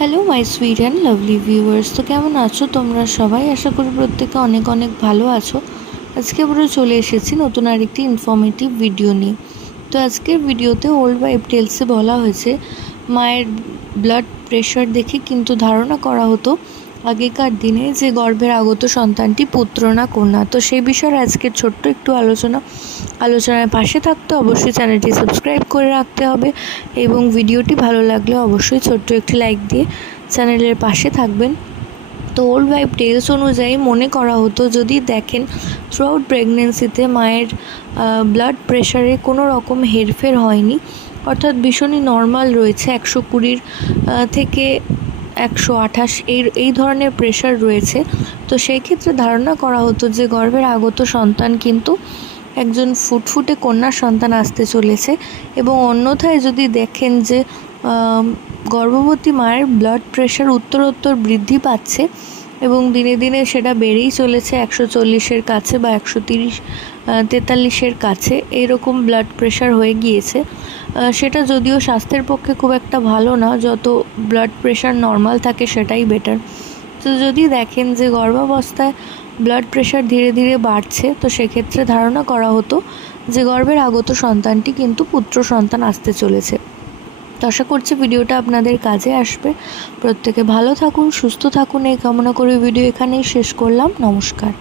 Hello my sweet and lovely viewers তো কেমন আছো তোমরা সবাই? আশা করি প্রত্যেকে অনেক অনেক ভালো আছো। আজকে আমরা চলে এসেছি নতুন আরেকটি ইনফর্মেটিভ ভিডিও নিয়ে। তো আজকের ভিডিওতে ওল্ড ওয়াইফ টেলসে বলা হয়েছে, মায়ের ব্লাড প্রেশার দেখে কিন্তু ধারণা করা হতো আগেকার দিনে যে গর্ভের আগত সন্তানটি পুত্র না কন্যা। তো সেই বিষয়ে আজকের ছোট্ট একটু আলোচনা আলোচনার পাশে থাকতে অবশ্যই চ্যানেলটি সাবস্ক্রাইব করে রাখতে হবে এবং ভিডিওটি ভালো লাগলে অবশ্যই ছোট্ট একটি লাইক দিয়ে চ্যানেলের পাশে থাকবেন। তো ওল্ড ওয়াইফ টেলস অনুযায়ী মনে করা হতো, যদি দেখেন থ্রু আউট প্রেগনেন্সিতে মায়ের ব্লাড প্রেশারে কোনো রকম হেরফের হয়নি, অর্থাৎ ভীষণই নর্মাল রয়েছে। একশো কুড়ির থেকে একশো আঠাশ এই এই ধরনের প্রেশার রয়েছে। তো সেই ক্ষেত্রে ধারণা করা হতো যে গর্ভের আগত সন্তান কিন্তু একজন ফুটফুটে কন্যার সন্তান আসতে চলেছে এবং অন্যথায় যদি দেখেন যে গর্ভবতী মায়ের ব্লাড প্রেশার উত্তরোত্তর বৃদ্ধি পাচ্ছে এবং দিনে দিনে সেটা বেড়েই চলেছে, একশো চল্লিশের কাছে বা একশো তিরিশ তেতাল্লিশের কাছে। এইরকম ব্লাড প্রেশার হয়ে গিয়েছে। সেটা যদিও স্বাস্থ্যের পক্ষে খুব একটা ভালো না, যত ব্লাড প্রেশার নর্মাল থাকে সেটাই বেটার তো যদি দেখেন যে গর্ভাবস্থায় ব্লাড প্রেশার ধীরে ধীরে বাড়ছে, তো সেক্ষেত্রে ধারণা করা হতো যে গর্ভের আগত সন্তানটি কিন্তু পুত্র সন্তান আসতে চলেছে। তো আশা করছি ভিডিওটা আপনাদের কাজে আসবে। প্রত্যেকে ভালো থাকুন, সুস্থ থাকুন। এই কামনা করে ভিডিও এখানেই শেষ করলাম। নমস্কার।